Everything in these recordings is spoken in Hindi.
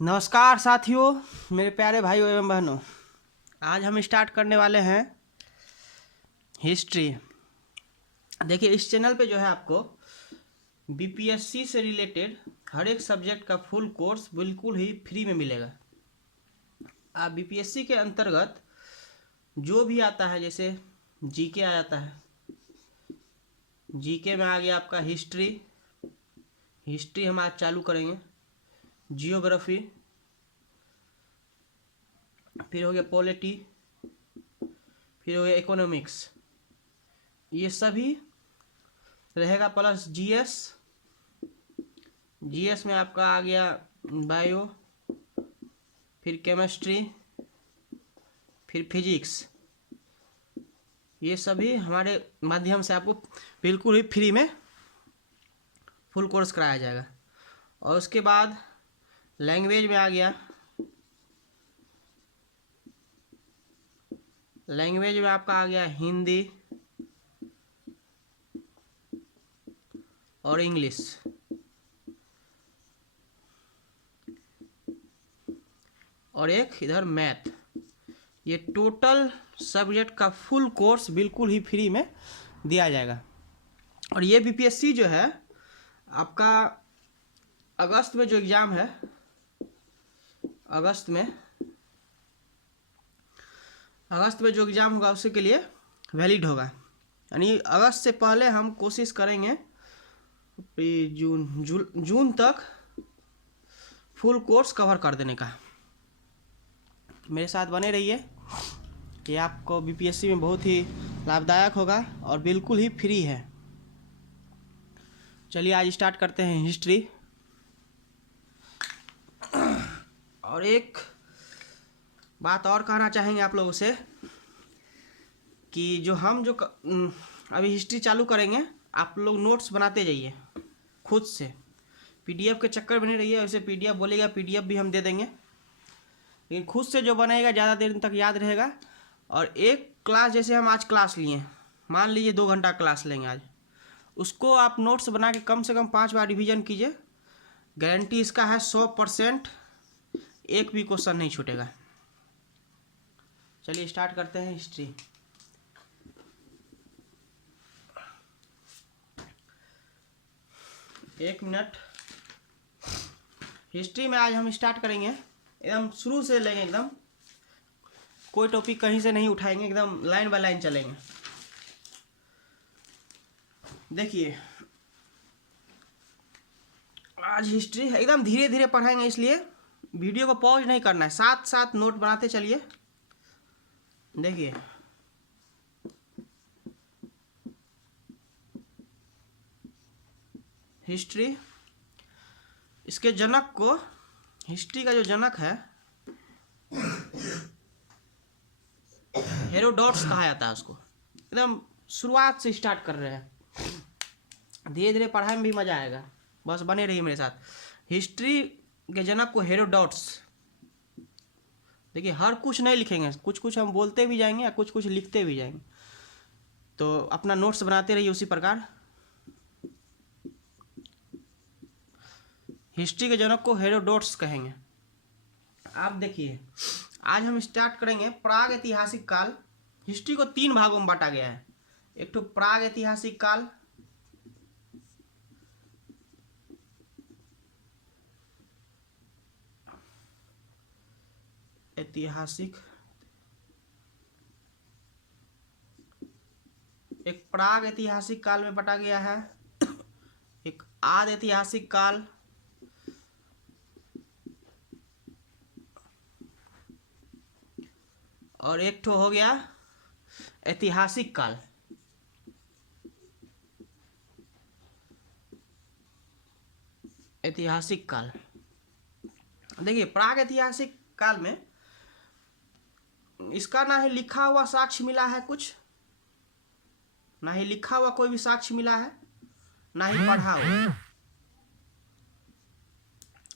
नमस्कार साथियों, मेरे प्यारे भाइयों एवं बहनों। आज हम स्टार्ट करने वाले हैं हिस्ट्री। देखिए, इस चैनल पे जो है आपको बीपीएससी से रिलेटेड हर एक सब्जेक्ट का फुल कोर्स बिल्कुल ही फ्री में मिलेगा। आप बीपीएससी के अंतर्गत जो भी आता है, जैसे जीके आ जाता है, जीके में आ गया आपका हिस्ट्री हम आज चालू करेंगे। जियोग्राफी, फिर हो गया पॉलिटी, फिर हो गया इकोनॉमिक्स, ये सभी रहेगा। प्लस जीएस में आपका आ गया बायो, फिर केमिस्ट्री, फिर फिजिक्स। ये सभी हमारे माध्यम से आपको बिल्कुल ही फ्री में फुल कोर्स कराया जाएगा। और उसके बाद लैंग्वेज में आ गया, लैंग्वेज में आपका आ गया हिंदी और इंग्लिश। और एक इधर मैथ। ये टोटल सब्जेक्ट का फुल कोर्स बिल्कुल ही फ्री में दिया जाएगा। और ये बीपीएससी जो है आपका अगस्त में जो एग्ज़ाम है, अगस्त में जो एग्ज़ाम होगा उसके लिए वैलिड होगा। यानी अगस्त से पहले हम कोशिश करेंगे जून तक फुल कोर्स कवर कर देने का। मेरे साथ बने रहिए, ये आपको बीपीएससी में बहुत ही लाभदायक होगा और बिल्कुल ही फ्री है। चलिए आज स्टार्ट करते हैं हिस्ट्री। और एक बात और कहना चाहेंगे आप लोगों से कि जो अभी हिस्ट्री चालू करेंगे, आप लोग नोट्स बनाते जाइए खुद से। पीडीएफ के चक्कर में नहीं रहिए। वैसे पीडीएफ बोलेगा, पीडीएफ भी हम दे देंगे, लेकिन खुद से जो बनेगा ज़्यादा देर तक याद रहेगा। और एक क्लास, जैसे हम आज क्लास लिए, मान लीजिए 2 घंटा क्लास लेंगे आज, उसको आप नोट्स बना के कम से कम 5 बार रिवीजन कीजिए। गारंटी इसका है 100%, एक भी क्वेश्चन नहीं छूटेगा। चलिए स्टार्ट करते हैं हिस्ट्री। एक मिनट। हिस्ट्री में आज हम स्टार्ट करेंगे, एकदम शुरू से लेंगे, एकदम कोई टॉपिक कहीं से नहीं उठाएंगे, एकदम लाइन बाय लाइन चलेंगे। देखिए, आज हिस्ट्री एकदम धीरे धीरे पढ़ाएंगे, इसलिए वीडियो को पॉज नहीं करना है, साथ साथ नोट बनाते चलिए। देखिए, हिस्ट्री, इसके जनक को, हिस्ट्री का जो जनक है हेरोडोटस कहा जाता है उसको। एकदम शुरुआत से स्टार्ट कर रहे हैं, धीरे धीरे पढ़ाई में भी मजा आएगा, बस बने रहिए मेरे साथ। हिस्ट्री के जनक को हेरोडोटस। देखिए, हर कुछ नहीं लिखेंगे, कुछ कुछ हम बोलते भी जाएंगे या कुछ कुछ लिखते भी जाएंगे, तो अपना नोट्स बनाते रहिए उसी प्रकार। हिस्ट्री के जनक को हेरोडोटस कहेंगे। आप देखिए, आज हम स्टार्ट करेंगे प्राग ऐतिहासिक काल। हिस्ट्री को 3 भागों में बांटा गया है। एक तो प्राग ऐतिहासिक काल, एक प्राग ऐतिहासिक काल में बांटा गया है, एक आदि ऐतिहासिक काल, और एक तो हो गया ऐतिहासिक काल। ऐतिहासिक काल, देखिए, प्राग ऐतिहासिक काल में इसका ना ही लिखा हुआ साक्ष्य मिला है कुछ, ना ही लिखा हुआ कोई भी साक्ष्य मिला है, ना ही पढ़ा हुआ।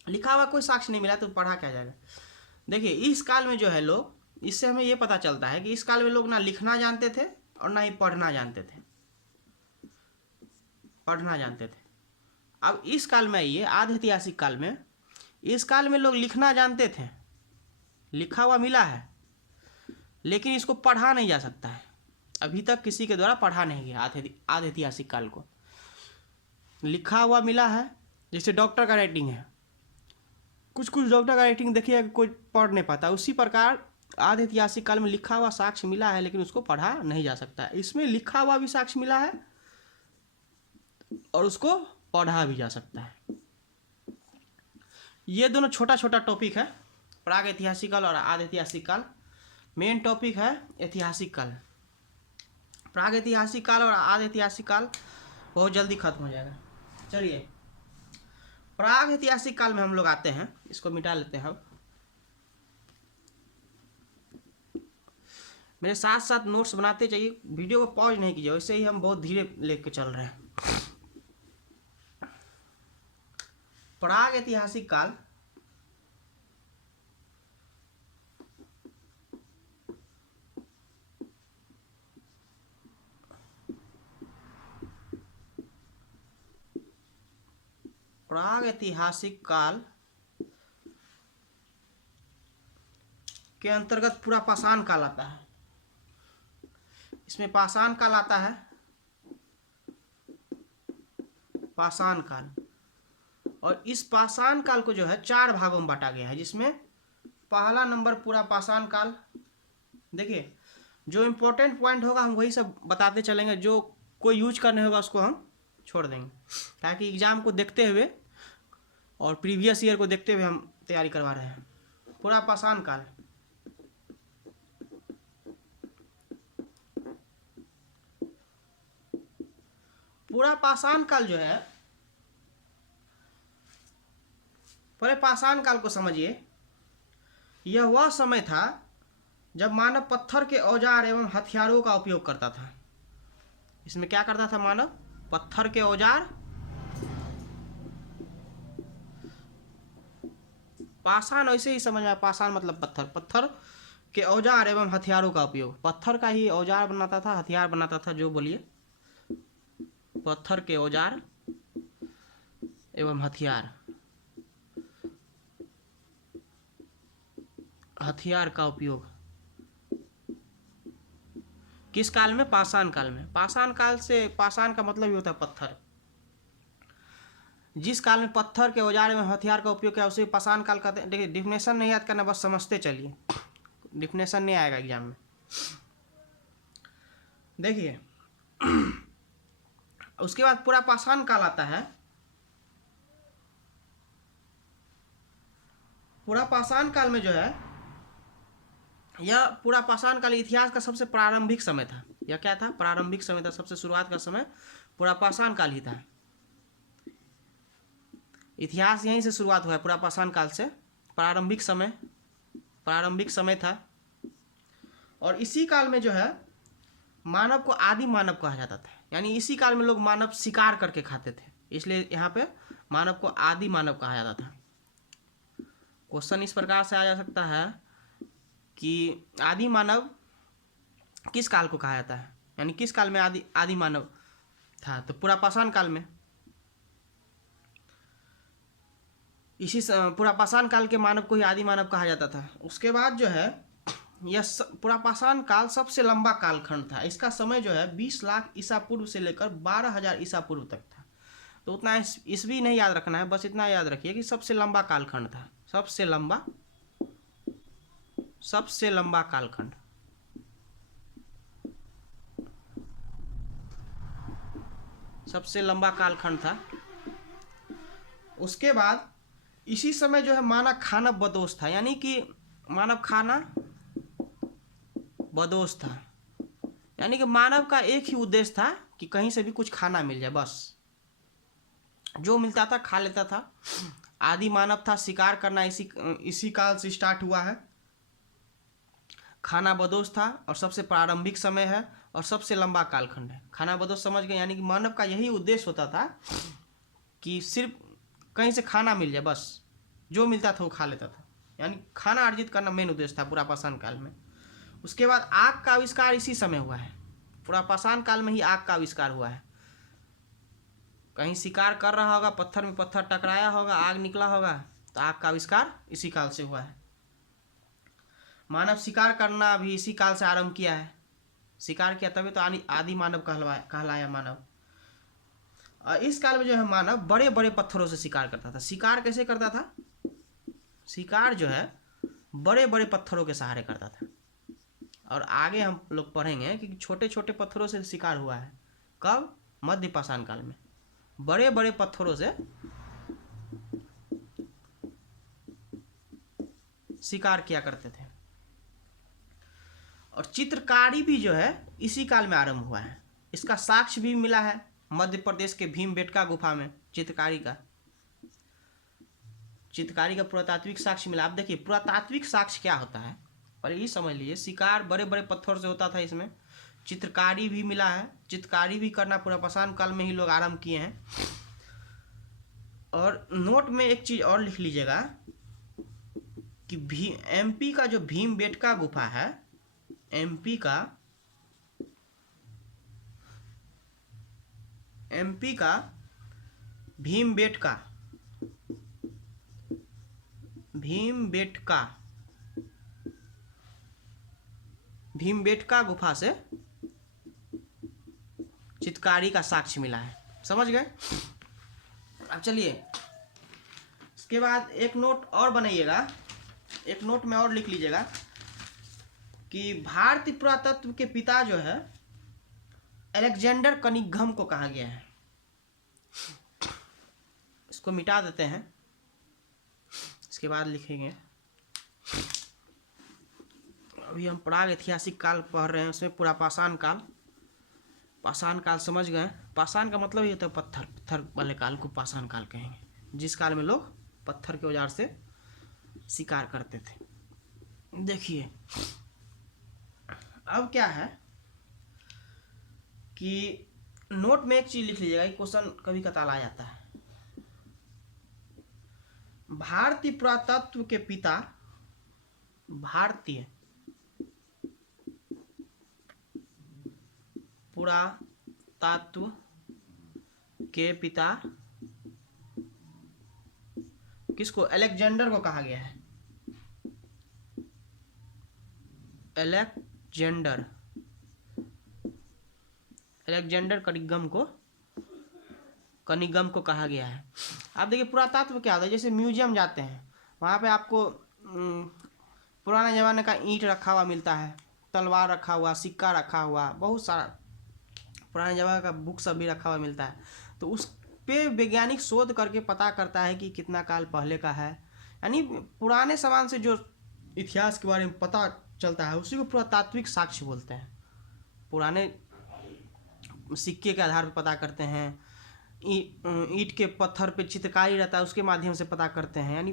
लिखा हुआ कोई साक्ष्य नहीं मिला तो पढ़ा क्या जाएगा। देखिए, इस काल में जो है लोग, इससे हमें ये पता चलता है कि इस काल में लोग ना लिखना जानते थे और ना ही पढ़ना जानते थे। अब इस काल में आइए, आधि ऐतिहासिक काल में, इस काल में लोग लिखना जानते थे, लिखा हुआ मिला है, लेकिन इसको पढ़ा नहीं जा सकता है। अभी तक किसी के द्वारा पढ़ा नहीं गया आधे ऐतिहासिक काल को। लिखा हुआ मिला है, जैसे डॉक्टर का राइटिंग है, कुछ डॉक्टर का राइटिंग देखिए कोई पढ़ नहीं पाता, उसी प्रकार आधे ऐतिहासिक काल में लिखा हुआ साक्ष्य मिला है, लेकिन उसको पढ़ा नहीं जा सकता है। इसमें लिखा हुआ भी साक्ष्य मिला है और उसको पढ़ा भी जा सकता है। ये दोनों छोटा छोटा टॉपिक है, प्राग ऐतिहासिक काल और आधे ऐतिहासिक काल। मेन टॉपिक है ऐतिहासिक काल। प्राग ऐतिहासिक काल और आधे ऐतिहासिक काल बहुत जल्दी खत्म हो जाएगा। चलिए प्राग ऐतिहासिक काल में हम लोग आते हैं, इसको मिटा लेते हैं। अब मेरे साथ साथ नोट्स बनाते जाइए, वीडियो को पॉज नहीं कीजिए, वैसे ही हम बहुत धीरे लेके चल रहे हैं। प्राग ऐतिहासिक काल प्राग ऐतिहासिक काल के अंतर्गत पूरा पाषाण काल आता है। इसमें पाषाण काल आता है, पाषाण काल, और इस पाषाण काल को जो है 4 भागों में बांटा गया है, जिसमें पहला नंबर पूरा पाषाण काल। देखिए जो इम्पोर्टेंट पॉइंट होगा हम वही सब बताते चलेंगे, जो कोई यूज करने होगा उसको हम छोड़ देंगे, ताकि एग्जाम को देखते हुए और प्रीवियस ईयर को देखते हुए हम तैयारी करवा रहे हैं। पूरा पाषाण काल, पूरा पाषाण काल जो है, पहले पाषाण काल को समझिए। यह वह समय था जब मानव पत्थर के औजार एवं हथियारों का उपयोग करता था। इसमें क्या करता था मानव? पत्थर के औजार, पाषाण ऐसे ही समझ में, पाषाण मतलब पत्थर, पत्थर के औजार एवं हथियारों का उपयोग। पत्थर का ही औजार बनाता था, हथियार बनाता था, जो बोलिए, पत्थर के औजार एवं हथियार, हथियार का उपयोग किस काल में? पाषाण काल में। पाषाण काल से, पाषाण का मतलब ही होता है पत्थर। जिस काल में पत्थर के औजार एवं हथियार का उपयोग किया उसे पाषाण काल कहते हैं। देखिए डिफिनेशन नहीं याद करना, बस समझते चलिए, डिफिनेशन नहीं आएगा एग्जाम में। देखिए उसके बाद पूरा पाषाण काल आता है। पूरा पाषाण काल में जो है, यह पूरा पाषाण काल इतिहास का सबसे प्रारंभिक समय था। यह क्या था? प्रारंभिक समय था, सबसे शुरुआत का समय पूरा पाषाण काल ही था। इतिहास यहीं से शुरुआत हुआ है, पूरा पाषाण काल से। प्रारंभिक समय था। और इसी काल में जो है मानव को आदि मानव कहा जाता था, यानी इसी काल में लोग मानव शिकार करके खाते थे, इसलिए यहाँ पे मानव को आदि मानव कहा जाता था। क्वेश्चन इस प्रकार से आ जा सकता है कि आदि मानव किस काल को कहा जाता है, यानी किस काल में आदि मानव था? तो पूरा पाषाण काल में। इसी पूरा पाषाण काल के मानव को ही आदि मानव कहा जाता था। उसके बाद जो है यह पूरा पाषाण काल सबसे लंबा कालखंड था। इसका समय जो है 20 लाख ईसा पूर्व से लेकर 12,000 ईसा पूर्व तक था। तो उतना ईस्वी नहीं याद रखना है, बस इतना याद रखिए कि सबसे लंबा कालखंड था, सबसे लंबा कालखंड। सबसे लंबा कालखंड था। उसके बाद इसी समय जो है मानव खाना बदोश था, यानी कि मानव खाना बदोश था, यानी कि मानव का एक ही उद्देश्य था कि कहीं से भी कुछ खाना मिल जाए, बस जो मिलता था खा लेता था। आदि मानव था, शिकार करना इसी काल से स्टार्ट हुआ है। खाना बदोश था और सबसे प्रारंभिक समय है और सबसे लंबा कालखंड है। खाना बदोश समझ गए, यानी कि मानव का यही उद्देश्य होता था कि सिर्फ कहीं से खाना मिल जाए, बस जो मिलता था वो खा लेता था, यानी खाना अर्जित करना मेन उद्देश्य था पूरा पाषाण काल में। उसके बाद आग का आविष्कार इसी समय हुआ है। पूरा पाषाण काल में ही आग का आविष्कार हुआ है। कहीं शिकार कर रहा होगा, पत्थर में पत्थर टकराया होगा, आग निकला होगा, तो आग का आविष्कार इसी काल से हुआ है। मानव शिकार करना भी इसी काल से आरंभ किया है। शिकार किया तभी तो आदि मानव कहलाया मानव। और इस काल में जो है मानव बड़े बड़े पत्थरों से शिकार करता था। शिकार कैसे करता था? शिकार जो है बड़े बड़े पत्थरों के सहारे करता था। और आगे हम लोग पढ़ेंगे कि छोटे छोटे पत्थरों से शिकार हुआ है। कब? मध्य पाषाण काल में बड़े बड़े पत्थरों से शिकार किया करते थे। और चित्रकारी भी जो है इसी काल में आरंभ हुआ है। इसका साक्ष्य भी मिला है मध्य प्रदेश के भीमबेटका गुफा में। चित्रकारी का पुरातात्विक साक्ष्य मिला। आप देखिए पुरातात्विक साक्ष्य क्या होता है पहले ये समझ लीजिए। शिकार बड़े बड़े पत्थर से होता था, इसमें चित्रकारी भी मिला है। चित्रकारी भी करना पूरा पाषाण काल में ही लोग आरंभ किए हैं। और नोट में एक चीज और लिख लीजिएगा कि एमपी का जो भीमबेटका गुफा है, एमपी का भीमबेटका गुफा से चित्रकारी का साक्ष्य मिला है। समझ गए? अब चलिए इसके बाद एक नोट और बनाइएगा, एक नोट में और लिख लीजिएगा कि भारतीय पुरातत्व के पिता जो है अलेक्जेंडर कनिंघम को कहा गया है। इसको मिटा देते हैं, इसके बाद लिखेंगे। अभी हम प्राग ऐतिहासिक काल पढ़ रहे हैं, उसमें पूरा पाषाण काल समझ गए। पाषाण का मतलब ये होता है पत्थर वाले काल को पाषाण काल कहेंगे, जिस काल में लोग पत्थर के औजार से शिकार करते थे। देखिए अब क्या है कि नोट में एक चीज लिख लीजिएगा, क्वेश्चन कभी कताल आ जाता है। भारतीय पुरातत्व के पिता, भारतीय पुरातत्व के पिता किसको? अलेक्जेंडर को कहा गया है। अलेक्जेंडर कनिंघम को कहा गया है। आप देखिए पुरातत्व क्या होता है, जैसे म्यूजियम जाते हैं वहाँ पे आपको पुराने ज़माने का ईंट रखा हुआ मिलता है, तलवार रखा हुआ, सिक्का रखा हुआ, बहुत सारा पुराने ज़माने का बुक सब भी रखा हुआ मिलता है। तो उस पे वैज्ञानिक शोध करके पता करता है कि कितना काल पहले का है। यानी पुराने सामान से जो इतिहास के बारे में पता चलता है उसी को पुरातात्विक साक्ष्य बोलते हैं। पुराने सिक्के के आधार पर पता करते हैं, ईंट के पत्थर पे चित्रकारी रहता है उसके माध्यम से पता करते हैं। यानी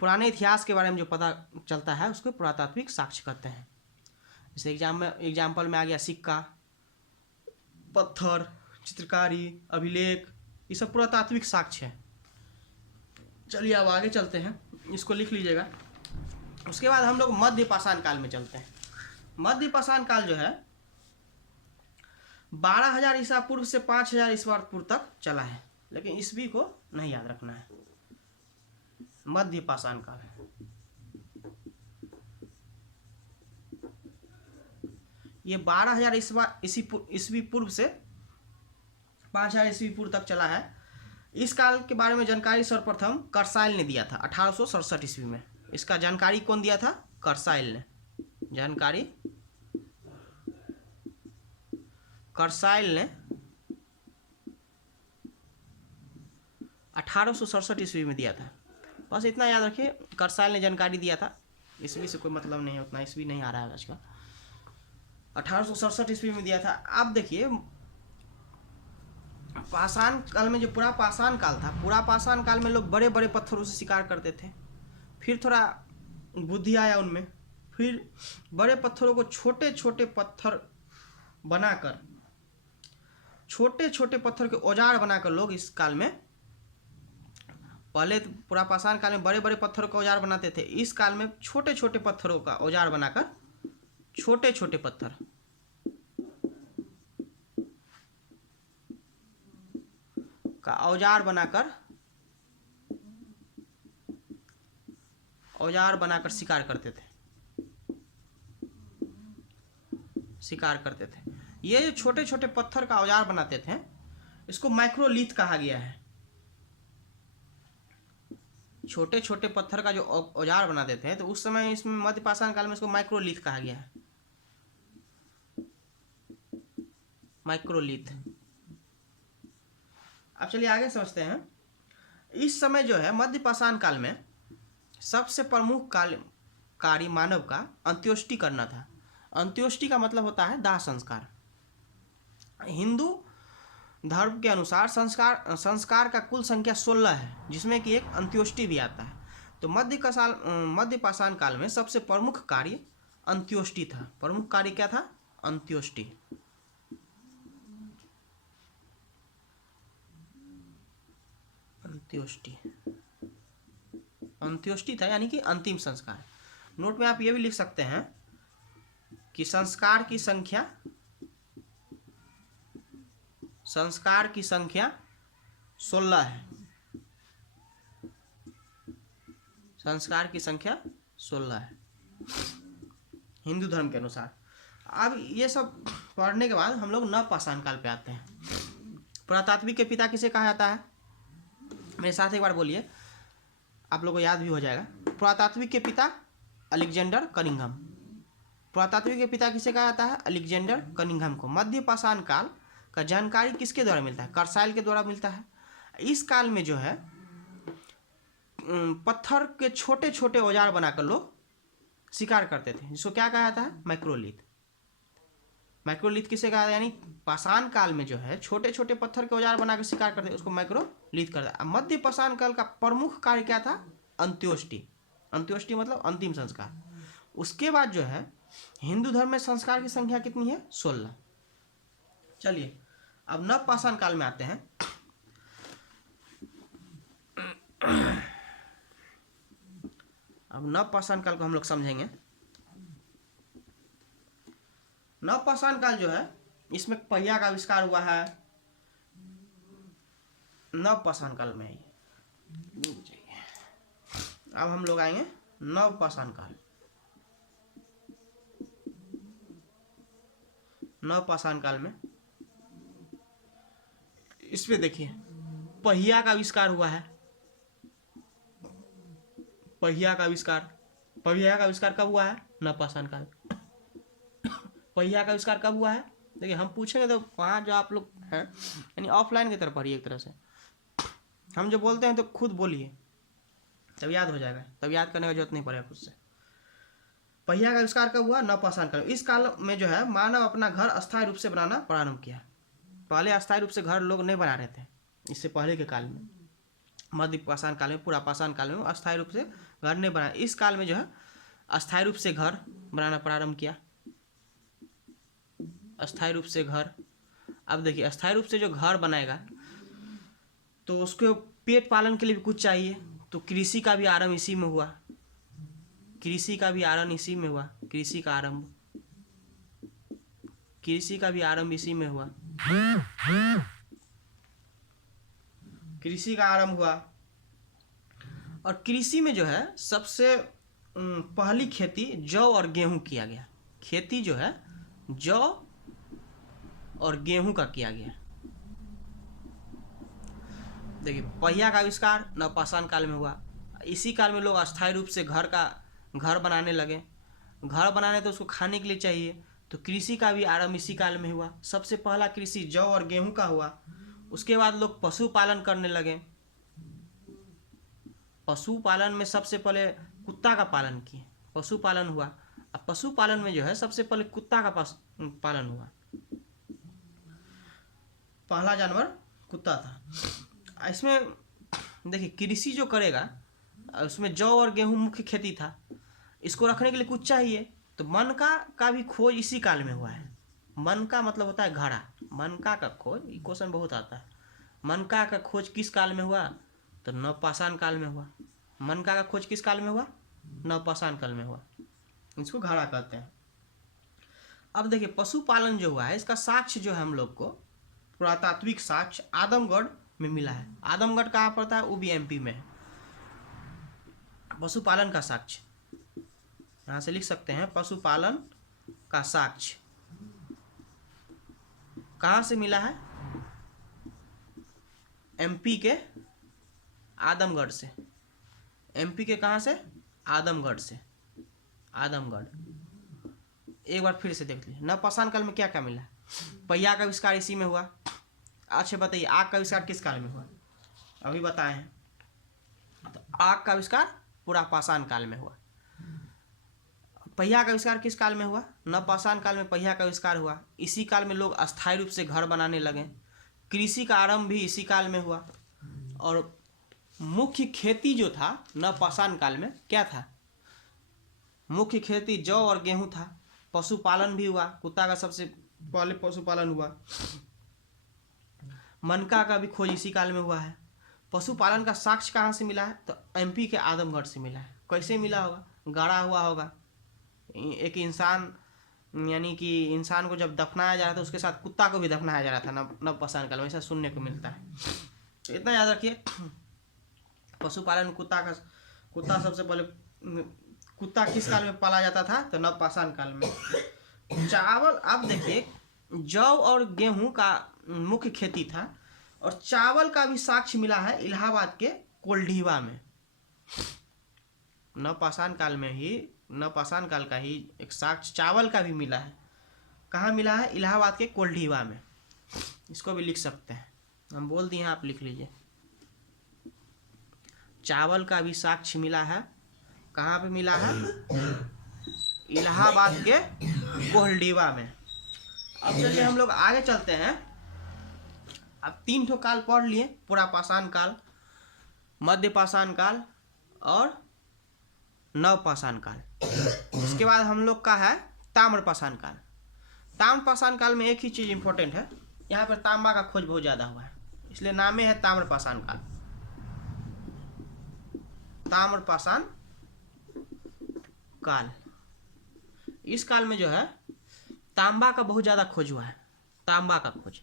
पुराने इतिहास के बारे में जो पता चलता है उसको पुरातात्विक साक्ष्य कहते हैं। जैसे एग्जाम्पल में आ गया सिक्का, पत्थर, चित्रकारी, अभिलेख, ये सब पुरातात्विक साक्ष्य है। चलिए अब आगे चलते हैं, इसको लिख लीजिएगा। उसके बाद हम लोग मध्य पाषाण काल में चलते हैं। मध्य पाषाण काल जो है 12,000 ईसा पूर्व से 5,000 ईसा पूर्व तक चला है, लेकिन ईस्वी को नहीं याद रखना है। मध्य पाषाण काल ये 12,000 ईस्वी पूर्व से 5,000 ईस्वी पूर्व तक चला है। इस काल के बारे में जानकारी सर्वप्रथम कर्साइल ने दिया था 1867 ईस्वी में। इसका जानकारी कौन दिया था? कर्साइल ने। जानकारी कर्साइल ने 1867 ईस्वी में दिया था। बस इतना याद रखिए, कर्साइल ने जानकारी दिया था। ईस्वी से कोई मतलब नहीं है, उतना ईस्वी नहीं आ रहा है आज का। 1867 ईस्वी में दिया था। आप देखिए पाषाण काल में जो पूरा पाषाण काल था, पूरा पाषाण काल में लोग बड़े बड़े पत्थरों से शिकार करते थे। फिर थोड़ा बुद्धि आया उनमें, फिर बड़े पत्थरों को छोटे छोटे पत्थर बनाकर, छोटे छोटे पत्थर के औजार बनाकर लोग इस काल में, पहले तो पूरा पाषाण काल में बड़े बड़े पत्थरों का औजार बनाते थे, इस काल में छोटे छोटे पत्थरों का औजार बनाकर, छोटे छोटे पत्थर का औजार बनाकर औजार बनाकर शिकार करते थे, शिकार करते थे। ये जो छोटे छोटे पत्थर का औजार बनाते थे इसको माइक्रोलिथ कहा गया है। छोटे छोटे पत्थर का जो औजार बनाते थे तो उस समय इसमें मध्यपाषाण काल में इसको माइक्रोलिथ कहा गया है, माइक्रोलिथ। अब चलिए आगे समझते हैं। इस समय जो है मध्यपाषाण काल में सबसे प्रमुख कार्य मानव का अंत्योष्टि करना था। अंत्योष्टि का मतलब होता है दाह संस्कार। हिंदू धर्म के अनुसार संस्कार का कुल संख्या 16 है, जिसमें कि एक अंत्योष्टि भी आता है। तो मध्यपाषाण काल में सबसे प्रमुख कार्य अंत्योष्टि था। प्रमुख कार्य क्या था? अंत्योष्टि। अंत्योष्टि था यानी कि अंतिम संस्कार। नोट में आप ये भी लिख सकते हैं कि संस्कार की संख्या 16 है। संस्कार की संख्या 16 है हिंदू धर्म के अनुसार। अब ये सब पढ़ने के बाद हम लोग नवपाषाण काल पे आते हैं। पुरातात्विक के पिता किसे कहा जाता है? मेरे साथ एक बार बोलिए, आप लोगों को याद भी हो जाएगा। पुरातात्विक के पिता अलेक्जेंडर कनिंघम। पुरातात्विक के पिता किसे कहा जाता है? अलेक्जेंडर कनिंघम को। मध्यपाषाण काल का जानकारी किसके द्वारा मिलता है? कर्साइल के द्वारा मिलता है। इस काल में जो है पत्थर के छोटे छोटे औजार बनाकर लोग शिकार करते थे, जिसको क्या कहा जाता है? माइक्रोलिथ। माइक्रोलिथ किसे कहा? यानी पाषाण काल में जो है छोटे छोटे पत्थर के औजार बनाकर शिकार करते, उसको माइक्रोलिथ करता है। मध्यपाषाण काल का प्रमुख कार्य क्या था? अंत्योष्टि। अंत्योष्टि मतलब अंतिम संस्कार। उसके बाद जो है हिंदू धर्म में संस्कार की संख्या कितनी है? 16। चलिए अब नवपाषाण काल में आते हैं। अब नवपाषाण काल को हम लोग समझेंगे। नवपाषाण काल जो है इसमें पहिया का आविष्कार हुआ है नवपाषाण काल में। अब हम लोग आएंगे नवपाषाण काल। नवपाषाण काल में इसमें देखिए पहिया का आविष्कार हुआ है। पहिया का आविष्कार कब हुआ है? नवपाषाण काल। पहिया का आविष्कार कब हुआ है? देखिए हम पूछेंगे तो वहाँ जो आप लोग हैं यानी ऑफलाइन की तरफ पढ़िए, एक तरह से हम जो बोलते हैं तो खुद बोलिए, तब याद हो जाएगा, तब याद करने का जरूरत नहीं पड़ेगा खुद से। पहिया का आविष्कार कब हुआ? नवपाषाण काल। इस काल में जो है मानव अपना घर अस्थायी रूप से बनाना प्रारंभ किया। पहले अस्थायी रूप से घर लोग नहीं बना रहे थे, इससे पहले के काल में। मध्यपाषाण काल में, पुरापाषाण काल में अस्थायी रूप से घर नहीं बनाया। इस काल में जो है अस्थायी रूप से घर बनाना प्रारंभ किया। अस्थायी रूप से घर। अब देखिए अस्थायी रूप से जो घर बनाएगा तो उसको पेट पालन के लिए भी कुछ चाहिए, तो कृषि का भी आरंभ इसी में हुआ। कृषि का भी आरंभ इसी में हुआ। कृषि का भी आरंभ इसी में हुआ। कृषि का आरंभ हुआ और कृषि में जो है सबसे पहली खेती जौ और गेहूं किया गया। खेती जो है जौ और गेहूं का किया गया। देखिए पहिया का आविष्कार नवपाषाण काल में हुआ। इसी काल में लोग अस्थायी रूप से घर बनाने लगे। घर बनाने तो उसको खाने के लिए चाहिए, तो कृषि का भी आरंभ इसी काल में हुआ। सबसे पहला कृषि जौ और गेहूं का हुआ। उसके बाद लोग पशुपालन करने लगे। पशुपालन में सबसे पहले कुत्ता का पालन किए, पशुपालन हुआ। अब पशुपालन में जो है सबसे पहले कुत्ता का पालन हुआ। पहला जानवर कुत्ता था। इसमें देखिए कृषि जो करेगा उसमें जौ और गेहूं मुख्य खेती था। इसको रखने के लिए कुछ चाहिए, तो मनका का भी खोज इसी काल में हुआ है। मनका मतलब होता है घड़ा। मनका का खोज, ये क्वेश्चन बहुत आता है। मनका का खोज किस काल में हुआ? तो नवपाषाण काल में हुआ। मनका का खोज किस काल में हुआ? नवपाषाण काल में हुआ। इसको घड़ा कहते हैं। अब देखिए पशुपालन जो हुआ है इसका साक्ष्य जो है हम लोग को पुरातात्विक साक्ष्य आदमगढ़ में मिला है। आदमगढ़ कहाँ पड़ता है? वो भी एमपी में है। पशुपालन का साक्ष्य, यहाँ से लिख सकते हैं पशुपालन का साक्ष्य कहाँ से मिला है? एमपी के आदमगढ़ से। एमपी के कहाँ से? आदमगढ़ से। आदमगढ़। एक बार फिर से देख लीजिए, नवपाषाण काल में क्या क्या मिला? पहिया का आविष्कार इसी में हुआ। अच्छा बताइए, आग का आविष्कार किस काल में हुआ? अभी बताए हैं। तो आग का आविष्कार पूरा पाषाण काल में हुआ। पहिया का आविष्कार किस काल में हुआ? नवपाषाण काल में पहिया का आविष्कार हुआ। इसी काल में लोग अस्थायी रूप से घर बनाने लगे। कृषि का आरंभ भी इसी काल में हुआ। और मुख्य खेती जो था नवपाषाण काल में क्या था? मुख्य खेती जौ और गेहूं था। पशुपालन भी हुआ, कुत्ता का सबसे पहले पशुपालन हुआ। मनका का भी खोज इसी काल में हुआ है। पशुपालन का साक्ष्य कहाँ से मिला है? तो एमपी के आदमगढ़ से मिला है। कैसे मिला होगा? गाड़ा हुआ होगा। एक इंसान, यानी कि इंसान को जब दफनाया जा रहा था उसके साथ कुत्ता को भी दफनाया जा रहा था नवपाषाण काल में, ऐसा सुनने को मिलता है। तो इतना याद रखिए, पशुपालन कुत्ता सबसे पहले, कुत्ता किस काल में पाला जाता था? तो नवपाषाण काल में। चावल, अब देखिए, जौ और गेहूं का मुख्य खेती था। और चावल का भी साक्ष्य मिला है इलाहाबाद के कोल्ढीवा में। नवपाषाण काल में ही, नवपाषाण काल का ही एक साक्ष्य चावल का भी मिला है। कहाँ मिला है? इलाहाबाद के कोल्ढीवा में। इसको भी लिख सकते हैं, हम बोल दिए हैं, आप लिख लीजिए। चावल का भी साक्ष्य मिला है। कहाँ पे मिला है? इलाहाबाद के कोल्ढीवा में। अब चलिए हम लोग आगे चलते हैं। अब 3 ठो काल पढ़ लिए, पूरा पाषाण काल, मध्य पाषाण काल और नवपाषाण काल। इसके बाद हम लोग का है ताम्रपाषाण काल। ताम्रपाषाण काल में एक ही चीज इंपॉर्टेंट है, यहाँ पर तांबा का खोज बहुत ज्यादा हुआ है, इसलिए नाम है ताम्रपाषाण काल। ताम्रपाषाण काल, इस काल में जो है तांबा का बहुत ज्यादा खोज हुआ है। तांबा का खोज,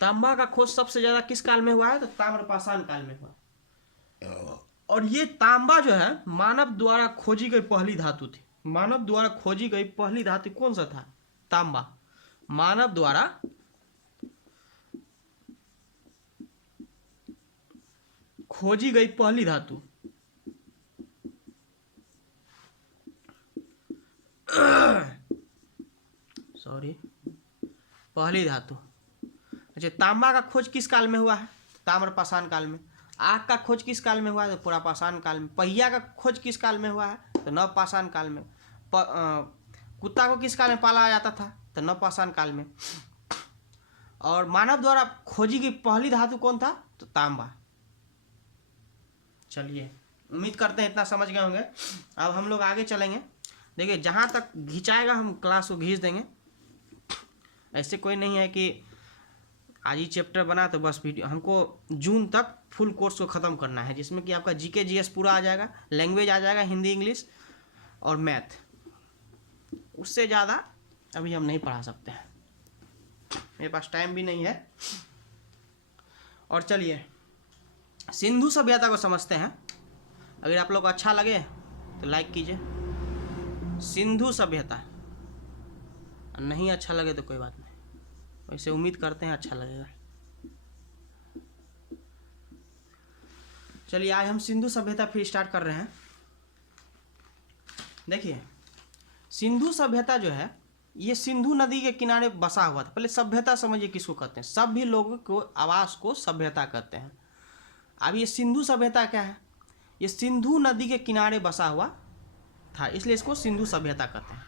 तांबा का खोज सबसे ज्यादा किस काल में हुआ है? तो ताम्रपाषाण काल में हुआ। और ये तांबा जो है मानव द्वारा खोजी गई पहली धातु थी। मानव द्वारा खोजी गई पहली धातु कौन सा था? तांबा। मानव द्वारा खोजी गई पहली धातु। सॉरी, पहली धातु। अच्छा, तांबा का खोज किस काल में हुआ है? ताम्रपाषाण काल में। आग का खोज किस काल में हुआ है? तो पुरापाषाण काल में। पहिया का खोज किस काल में हुआ है? तो नवपाषाण काल में। कुत्ता को किस काल में पाला जाता था? तो नवपाषाण काल में। और मानव द्वारा खोजी गई पहली धातु कौन था? तो तांबा। चलिए, उम्मीद करते हैं इतना समझ गए होंगे। अब हम लोग आगे चलेंगे। देखिए, जहाँ तक घिंचाएगा हम क्लास को घींच देंगे। ऐसे कोई नहीं है कि आज ही चैप्टर बना तो बस वीडियो, हमको जून तक फुल कोर्स को ख़त्म करना है, जिसमें कि आपका जीके जीएस पूरा आ जाएगा, लैंग्वेज आ जाएगा, हिंदी इंग्लिश और मैथ। उससे ज़्यादा अभी हम नहीं पढ़ा सकते हैं, मेरे पास टाइम भी नहीं है। और चलिए सिंधु सभ्यता को समझते हैं। अगर आप लोग को अच्छा लगे तो लाइक कीजिए। सिंधु सभ्यता, नहीं अच्छा लगे तो कोई बात नहीं, वैसे उम्मीद करते हैं अच्छा लगेगा। चलिए आज हम सिंधु सभ्यता फिर स्टार्ट कर रहे हैं। देखिए, सिंधु सभ्यता जो है ये सिंधु नदी के किनारे बसा हुआ था। पहले सभ्यता समझिए किसको कहते हैं। सभी लोगों को आवास को सभ्यता कहते हैं। अब ये सिंधु सभ्यता क्या है? ये सिंधु नदी के किनारे बसा हुआ था, इसलिए इसको सिंधु सभ्यता कहते हैं।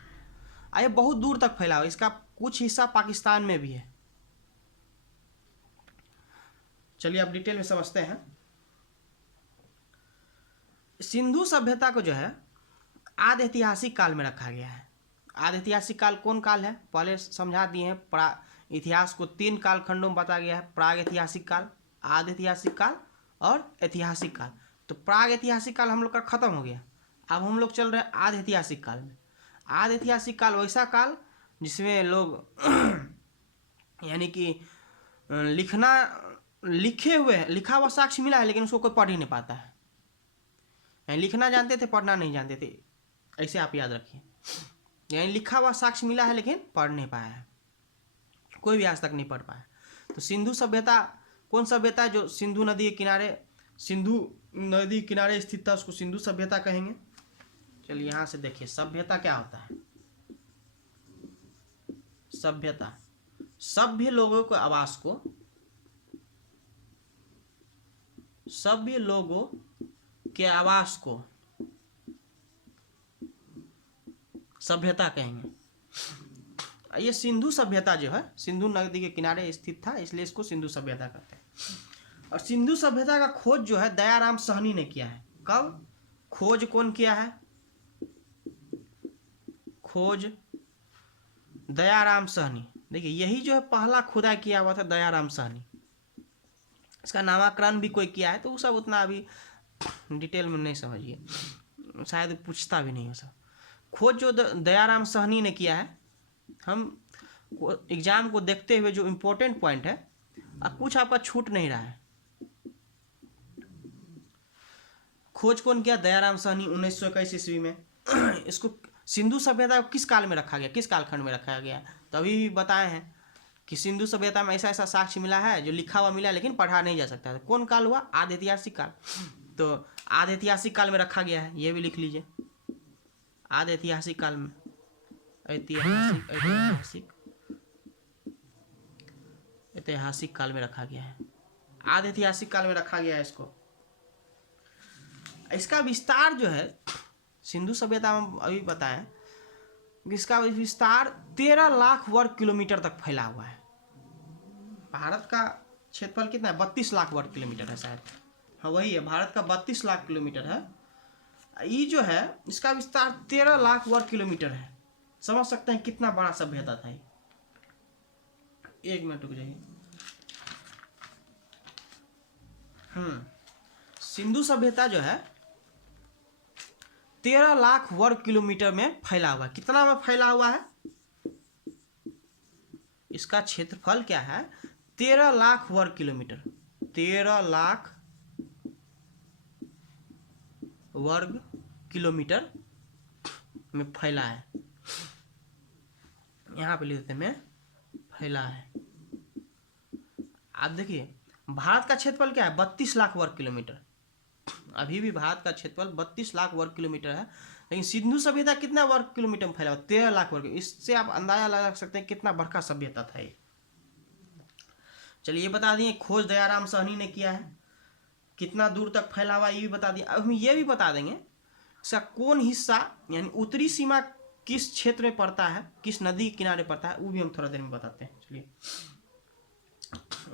ये बहुत दूर तक फैला हुआ, इसका कुछ हिस्सा पाकिस्तान में भी है। चलिए अब डिटेल में समझते हैं। सिंधु सभ्यता को जो है आदि ऐतिहासिक काल में रखा गया है। आदि ऐतिहासिक काल कौन काल है? पहले समझा दिए हैं। इतिहास को 3 कालखंडों में बताया गया है, प्राग ऐतिहासिक काल, आदि ऐतिहासिक काल और ऐतिहासिक काल। तो प्राग ऐतिहासिक काल हम लोग का खत्म हो गया। अब हम लोग चल रहे हैं आदि ऐतिहासिक काल में। आदि ऐतिहासिक काल वैसा काल जिसमें लोग यानी कि लिखना लिखा हुआ साक्ष्य मिला है, लेकिन उसको कोई पढ़ ही नहीं पाता है। यानी लिखना जानते थे, पढ़ना नहीं जानते थे, ऐसे आप याद रखिए। यानी लिखा हुआ साक्ष्य मिला है लेकिन पढ़ नहीं पाया है, कोई भी आज तक नहीं पढ़ पाया। तो सिंधु सभ्यता कौन सभ्यता है? जो सिंधु नदी के किनारे स्थित था, उसको सिंधु सभ्यता कहेंगे। चलिए यहाँ से देखिए सभ्यता क्या होता है। सभ्यता सभ्य लोगों के आवास को, सभ्य लोगों के आवास को सभ्यता कहेंगे। ये सिंधु सभ्यता जो है सिंधु नदी के किनारे स्थित था, इसलिए इसको सिंधु सभ्यता कहते हैं। और सिंधु सभ्यता का खोज जो है दयाराम साहनी ने किया है। कब खोज कौन किया है? खोज दयाराम साहनी। देखिए यही जो है पहला खुदाई किया हुआ था दयाराम साहनी। इसका नामकरण भी कोई किया है, तो वो सब उतना अभी डिटेल में नहीं समझिए, शायद पूछता भी नहीं हो सब। खोज जो दयाराम साहनी ने किया है, हम एग्जाम को देखते हुए जो इम्पोर्टेंट पॉइंट है, अब कुछ आपका छूट नहीं रहा है। खोज कौन किया? दयाराम साहनी 1921 ईस्वी में। इसको सिंधु सभ्यता को किस काल में रखा गया, किस कालखंड में रखा गया? तभी भी बताए हैं कि सिंधु सभ्यता में ऐसा ऐसा साक्ष्य मिला है जो लिखा हुआ मिला लेकिन पढ़ा नहीं जा सकता। कौन काल हुआ? आदि ऐतिहासिक काल। तो आदि ऐतिहासिक काल में रखा गया है, ये भी लिख लीजिए। आदि ऐतिहासिक काल में, ऐतिहासिक काल में रखा गया है, आदि ऐतिहासिक काल में रखा गया है इसको। इसका विस्तार जो है सिंधु सभ्यता में अभी बताएं, इसका विस्तार 13 लाख वर्ग किलोमीटर तक फैला हुआ है। भारत का क्षेत्रफल कितना है? 32 लाख वर्ग किलोमीटर है शायद। हाँ वही है, भारत का 32 लाख किलोमीटर है। ये जो है इसका विस्तार 13 लाख वर्ग किलोमीटर है। समझ सकते हैं कितना बड़ा सभ्यता था ये। एक मिनट रुक जाइए। सिंधु सभ्यता जो है 13 लाख वर्ग किलोमीटर में फैला हुआ है। कितना में फैला हुआ है? इसका क्षेत्रफल क्या है? 13 लाख वर्ग किलोमीटर। 13 लाख वर्ग किलोमीटर में फैला है। यहां पे लिख देते हैं फैला है। आप देखिए भारत का क्षेत्रफल क्या है? 32 लाख वर्ग किलोमीटर। अभी भी भारत का क्षेत्रफल 32 लाख वर्ग किलोमीटर है, लेकिन सिंधु सभ्यता कितना वर्ग किलोमीटर में फैला हुआ? 13 लाख वर्ग। इससे आप अंदाजा लगा सकते हैं कितना बड़का सभ्यता था ये। चलिए ये बता दिए खोज दयाराम साहनी ने किया है। कितना दूर तक फैला हुआ ये भी बता दिया। अब हम ये भी बता देंगे इसका कौन हिस्सा यानी उत्तरी सीमा किस क्षेत्र में पड़ता है, किस नदी के किनारे पड़ता है, वो भी हम थोड़ा देर में बताते हैं। चलिए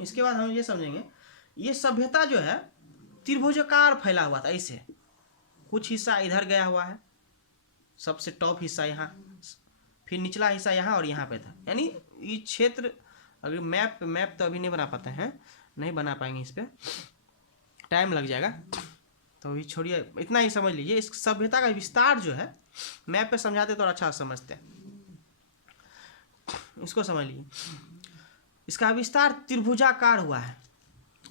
इसके बाद हम ये समझेंगे ये सभ्यता जो है त्रिभुजाकार फैला हुआ था। ऐसे कुछ हिस्सा इधर गया हुआ है, सबसे टॉप हिस्सा यहाँ, फिर निचला हिस्सा यहाँ और यहाँ पे था। यानी ये क्षेत्र अगर मैप तो अभी नहीं बना पाते हैं, नहीं बना पाएंगे, इस पर टाइम लग जाएगा, तो ये छोड़िए, इतना ही समझ लीजिए। इस सभ्यता का विस्तार जो है मैप पे समझाते तो अच्छा समझते हैं, इसको समझ लीजिए। इसका विस्तार त्रिभुजाकार हुआ है।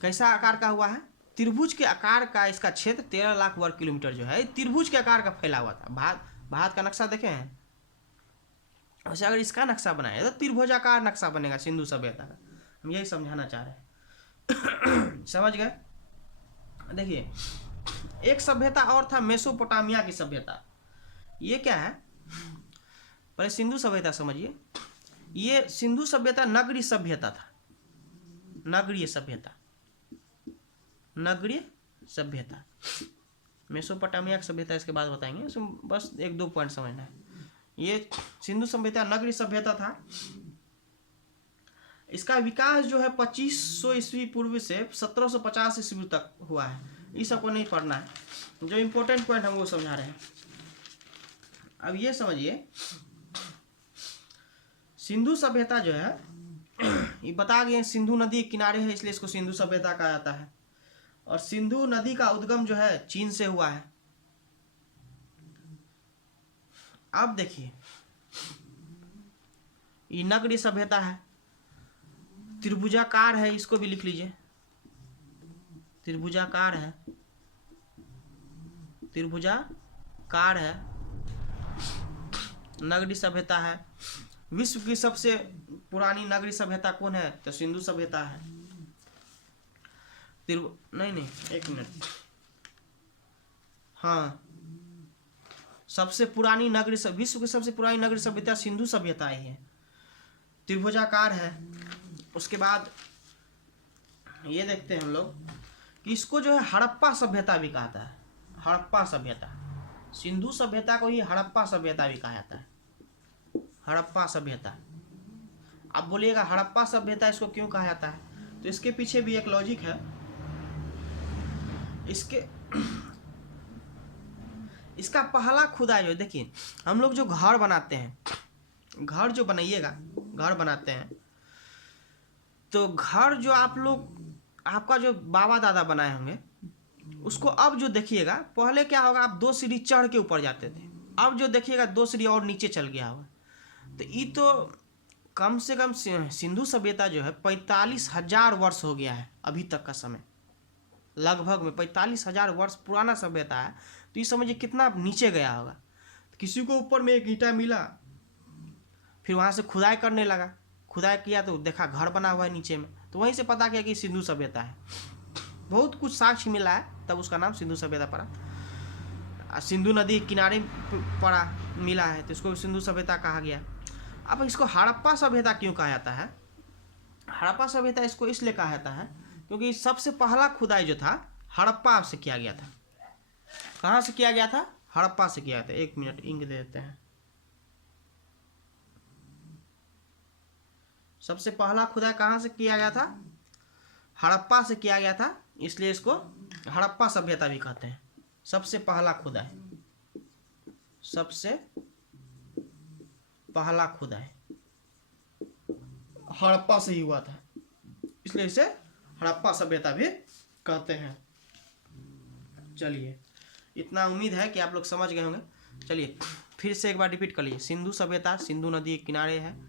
कैसा आकार का हुआ है? त्रिभुज के आकार का इसका क्षेत्र 13 लाख वर्ग किलोमीटर जो है त्रिभुज के आकार का फैला हुआ था। भारत का नक्शा देखे हैं, वैसे अगर इसका नक्शा बनाए तो त्रिभुजाकार नक्शा बनेगा सिंधु सभ्यता का। हम यही समझाना चाह रहे हैं। समझ गए? देखिए एक सभ्यता और था मेसोपोटामिया की सभ्यता। ये क्या है? पहले सिंधु सभ्यता समझिए। ये सिंधु सभ्यता नगरीय सभ्यता था। नगरीय सभ्यता, नगरीय सभ्यता। मेसोपोटामिया की सभ्यता इसके बाद बताएंगे, बस एक दो पॉइंट समझना है। ये सिंधु सभ्यता नगरीय सभ्यता था। इसका विकास जो है 2500 ईस्वी पूर्व से 1750 ईस्वी तक हुआ है। ये सबको नहीं पढ़ना है, जो इम्पोर्टेंट पॉइंट हम वो समझा रहे हैं। अब ये समझिए सिंधु सभ्यता जो है ये बता गए सिंधु नदी के किनारे है, इसलिए इसको सिंधु सभ्यता कहा जाता है। और सिंधु नदी का उद्गम जो है चीन से हुआ है। अब देखिए ये नगरीय सभ्यता है, त्रिभुजाकार है, इसको भी लिख लीजिए। त्रिभुजाकार है, त्रिभुजाकार है, नगरी सभ्यता है। विश्व की सबसे पुरानी नगरी सभ्यता कौन है? तो सिंधु सभ्यता है। नहीं, एक मिनट, हाँ, सबसे पुरानी नगरी विश्व की सबसे पुरानी नगरी सभ्यता सिंधु सभ्यता ही है, त्रिभुजाकार है। उसके बाद ये देखते हैं हम लोग कि इसको जो है हड़प्पा सभ्यता भी कहता है, हड़प्पा सभ्यता। सिंधु सभ्यता को ही हड़प्पा सभ्यता भी कहा जाता है, हड़प्पा सभ्यता। अब बोलिएगा हड़प्पा सभ्यता इसको क्यों कहा जाता है? तो इसके पीछे भी एक लॉजिक है। इसका पहला खुदाई जो, देखिए हम लोग जो घर बनाते हैं, घर जो बनाइएगा, घर बनाते हैं तो घर जो आप लोग, आपका जो बाबा दादा बनाए होंगे उसको अब जो देखिएगा, पहले क्या होगा, आप 2 सीढ़ी चढ़ के ऊपर जाते थे, अब जो देखिएगा 2 सीढ़ी और नीचे चल गया होगा। तो ये तो कम से कम सिंधु सभ्यता जो है 45,000 वर्ष हो गया है अभी तक का समय, लगभग में 45,000 वर्ष पुराना सभ्यता है। तो ये समझिए कितना नीचे गया होगा। तो किसी को ऊपर में एक ईंटा मिला, फिर वहाँ से खुदाई करने लगा, खुदाई किया तो देखा घर बना हुआ है नीचे में, तो वहीं से पता किया कि सिंधु सभ्यता है। बहुत कुछ साक्ष्य मिला है, तब उसका नाम सिंधु सभ्यता पड़ा। सिंधु नदी किनारे पड़ा मिला है तो इसको सिंधु सभ्यता कहा गया। अब इसको हड़प्पा सभ्यता क्यों कहा जाता है? हड़प्पा सभ्यता इसको इसलिए कहा जाता है क्योंकि सबसे पहला खुदाई जो था हड़प्पा से किया गया था। कहाँ से किया गया था? हड़प्पा से किया था। 1 मिनट इंक दे देते हैं। सबसे पहला खुदाई कहाँ से किया गया था? हड़प्पा से किया गया था, इसलिए इसको हड़प्पा सभ्यता भी कहते हैं। सबसे पहला खुदाई, सबसे पहला खुदाई हड़प्पा से ही हुआ था, इसलिए इसे हड़प्पा सभ्यता भी कहते हैं। चलिए, इतना उम्मीद है कि आप लोग समझ गए होंगे। चलिए फिर से एक बार रिपीट कर लीजिए। सिंधु सभ्यता, सिंधु नदी के किनारे है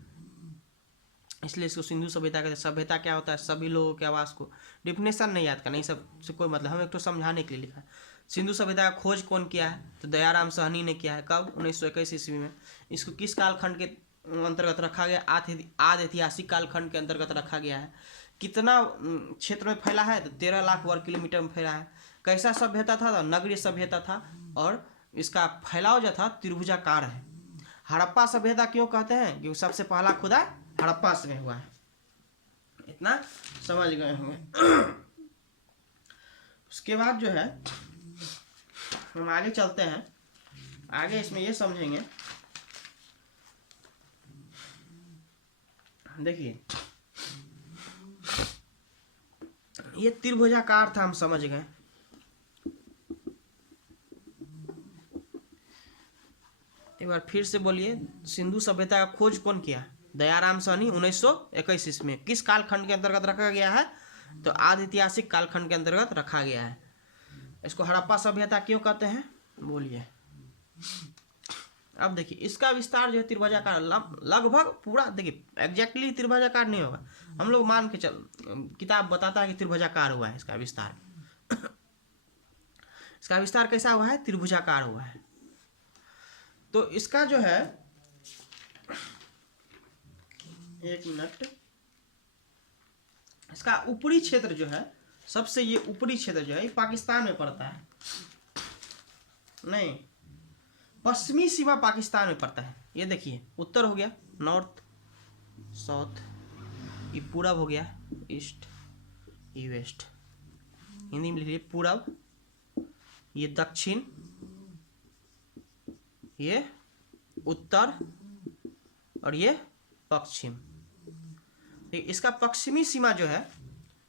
इसलिए इसको सिंधु सभ्यता कहते हैं। सभ्यता क्या होता है? सभी लोगों के आवास को। डिफिनेशन नहीं याद करना, नहीं सब से कोई मतलब, हम एक तो समझाने के लिए लिखा है। सिंधु सभ्यता का खोज कौन किया है? तो दयाराम साहनी ने किया है। कब? 1921 ईस्वी में। इसको किस कालखंड के अंतर्गत रखा गया? आदि ऐतिहासिक कालखंड के अंतर्गत रखा गया है। कितना क्षेत्र में फैला है? तो 13 लाख वर्ग किलोमीटर में फैला है। कैसा सभ्यता था? तो नगरीय सभ्यता था, और इसका फैलाव जो था त्रिभुजाकार है। हड़प्पा सभ्यता क्यों कहते हैं? क्योंकि सबसे पहला खुदाई हड़प्पा से हुआ है। इतना समझ गए होंगे। उसके बाद जो है हम आगे चलते हैं। आगे इसमें ये समझेंगे, देखिए ये त्रिभुजाकार था, हम समझ गए। एक बार फिर से बोलिए, सिंधु सभ्यता का खोज कौन किया? दयाराम साहनी 1921 ईस्वी में। किस कालखंड के अंतर्गत रखा गया है? तो आदि ऐतिहासिक कालखंड के अंतर्गत रखा गया है। इसको हड़प्पा सभ्यता क्यों कहते हैं? बोलिए। अब देखिए इसका विस्तार जो है त्रिभुजाकार, लगभग पूरा, देखिए एग्जैक्टली त्रिभुजाकार नहीं होगा, हम लोग मान के चल, किताब बताता है कि त्रिभुजाकार हुआ है इसका विस्तार। इसका विस्तार कैसा हुआ है? त्रिभुजाकार हुआ है। तो इसका जो है, एक मिनट, इसका ऊपरी क्षेत्र जो है, सबसे ये ऊपरी क्षेत्र जो है पाकिस्तान में पड़ता है। नहीं, पश्चिमी सीमा पाकिस्तान में पड़ता है। ये देखिए उत्तर हो गया, नॉर्थ, साउथ, ये पूरब हो गया, ईस्ट, ये वेस्ट। हिंदी में लिखिए पूरब, ये दक्षिण, ये उत्तर, और ये पश्चिम। इसका पश्चिमी सीमा जो है,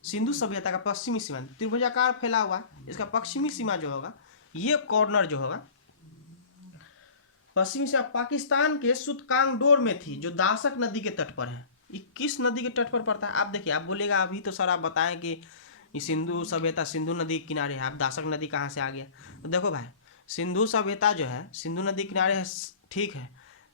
सिंधु सभ्यता का पश्चिमी सीमा, त्रिभुजाकार फैला हुआ, इसका पश्चिमी सीमा जो होगा, ये कॉर्नर जो होगा पश्चिमी सीमा पाकिस्तान के सुतकांगडोर में थी, जो दासक नदी के तट पर है। ये किस नदी के तट पर पड़ता है? आप देखिए, आप बोलेगा अभी तो सर आप बताएं कि ये सिंधु सभ्यता सिंधु नदी के किनारे है, आप दासक नदी कहाँ से आ गया? तो देखो भाई, सिंधु सभ्यता जो है सिंधु नदी किनारे है, ठीक है,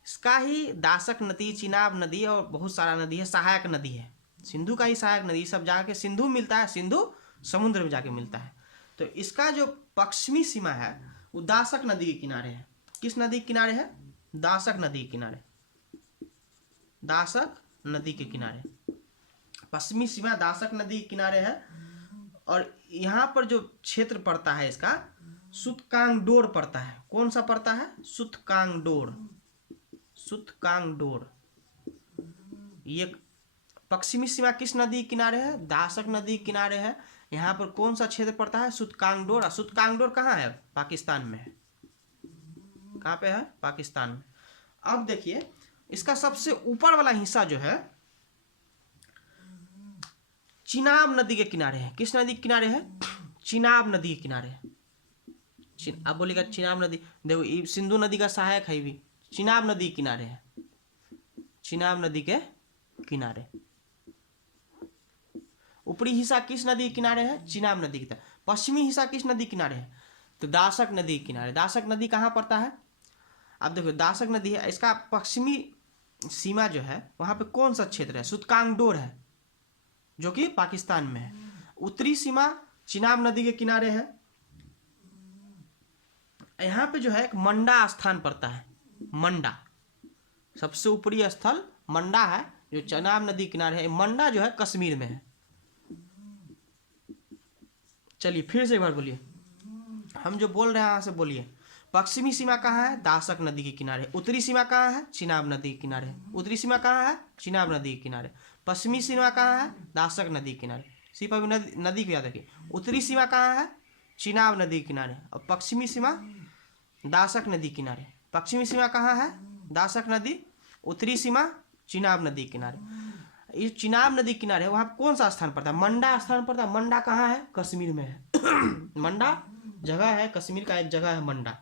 इसका ही दासक नदी, चिनाब नदी और बहुत सारा नदी है, सहायक नदी है। सिंधु का ही सहायक नदी, सब जाके सिंधु मिलता है, सिंधु समुद्र में जाके मिलता है। तो इसका जो पश्चिमी सीमा है वो दासक नदी के किनारे है। किस नदी के किनारे है? दासक नदी के किनारे, दासक नदी के किनारे। पश्चिमी सीमा दासक नदी के किनारे है। और यहाँ पर जो क्षेत्र पड़ता है इसका सुतकांगडोर पड़ता है। कौन सा पड़ता है? सुतकांगडोर। सुतकांगडोर ये पश्चिमी सीमा किस नदी के किनारे है? दासक नदी के किनारे है। यहाँ पर कौन सा क्षेत्र पड़ता है? सुतकांगडोर। और सुतकांगडोर कहाँ है? पाकिस्तान में है। कहाँ पे है? पाकिस्तान में। अब देखिए इसका सबसे ऊपर वाला हिस्सा जो है चिनाब नदी के किनारे है। किस नदी के किनारे है? चिनाब नदी के किनारे है। अब बोलेगा चिनाब नदी, देखो ये सिंधु नदी का सहायक है, भी चिनाब नदी के किनारे है। चिनाब नदी के किनारे ऊपरी हिस्सा किस नदी के किनारे है? चिनाब नदी के किनारे। पश्चिमी हिस्सा किस नदी के किनारे है? तो दासक नदी के किनारे। दासक नदी कहाँ पड़ता है? अब देखो दासक नदी है, इसका पश्चिमी सीमा जो है वहां पे कौन सा क्षेत्र है? सुतकांगडोर है जो कि पाकिस्तान में है। उत्तरी सीमा चिनाब नदी के किनारे है। यहाँ पे जो है एक मंडा स्थान पड़ता है। मंडा सबसे ऊपरी स्थल मंडा है जो चिनाब नदी किनारे है। मंडा जो है कश्मीर में है। चलिए फिर से एक बार बोलिए, हम जो बोल रहे हैं यहाँ से बोलिए। पश्चिमी सीमा कहाँ है? दासक नदी के किनारे। उत्तरी सीमा कहाँ है? चिनाब नदी के किनारे। उत्तरी सीमा कहाँ है? चिनाब नदी के किनारे। पश्चिमी सीमा कहाँ है? दासक नदी के किनारे। सिर्फ अभी नदी को याद रखिए। उत्तरी सीमा कहाँ है? चिनाब नदी के किनारे। और पश्चिमी सीमा दासक नदी किनारे। पश्चिमी सीमा कहाँ है? दासक नदी। उत्तरी सीमा चिनाब नदी किनारे। ये चिनाब नदी किनारे है, वहाँ कौन सा स्थान पड़ता है? मंडा स्थान पड़ता है। मंडा कहाँ है? कश्मीर में है। मंडा जगह है, कश्मीर का एक जगह है मंडा।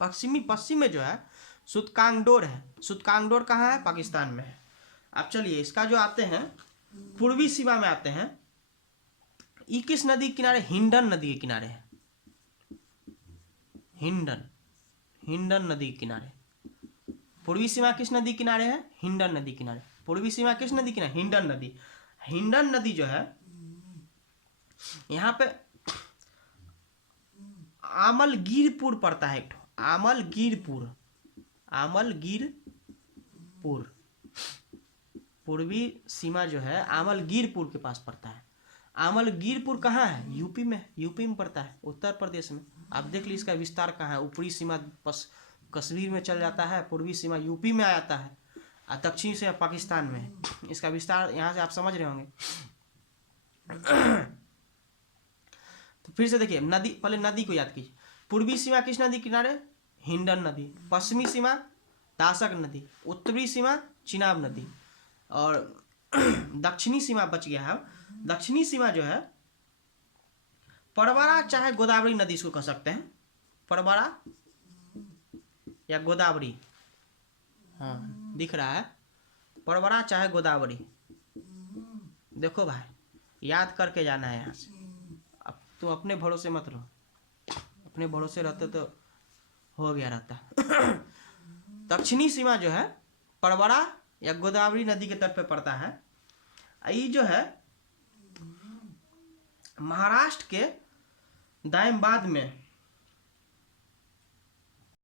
पश्चिम में जो है सुतकांगडोर है। सुतकांगडोर कहाँ है? पाकिस्तान में है। अब चलिए इसका जो आते हैं पूर्वी सीमा में आते हैं। ये किस नदी के किनारे? हिंडन नदी के किनारे है। हिंडन नदी के किनारे। पूर्वी सीमा किस नदी किनारे है? हिंडन नदी किनारे। पूर्वी सीमा किस नदी किनारे? हिंडन नदी। हिंडन नदी जो है यहाँ पे आमलगीरपुर पड़ता है। एक आमलगीरपुर पूर्वी सीमा जो है आमलगीरपुर के पास पड़ता है। आमलगीरपुर कहाँ है? यूपी में पड़ता है, उत्तर प्रदेश में। आप देख लीजिए इसका विस्तार कहाँ है। ऊपरी सीमा कश्मीर में चल जाता है, पूर्वी सीमा यूपी में आ जाता है, और दक्षिणी सीमा पाकिस्तान में। इसका विस्तार यहाँ से आप समझ रहे होंगे। तो फिर से देखिए नदी, पहले नदी को याद कीजिए। पूर्वी सीमा किस नदी किनारे? हिंडन नदी। पश्चिमी सीमा दासक नदी। उत्तरी सीमा चिनाब नदी। और दक्षिणी सीमा बच गया है। दक्षिणी सीमा जो है परवरा चाहे गोदावरी नदी इसको कह सकते हैं। परवरा या गोदावरी, हाँ दिख रहा है, परवरा चाहे गोदावरी। देखो भाई याद करके जाना है यहाँ से। अब तुम अपने भरोसे मत रहो, अपने भरोसे रहते तो हो गया रहता। दक्षिणी सीमा जो है परवरा या गोदावरी नदी के तट पे पड़ता है। ये जो है महाराष्ट्र के दायमबाद में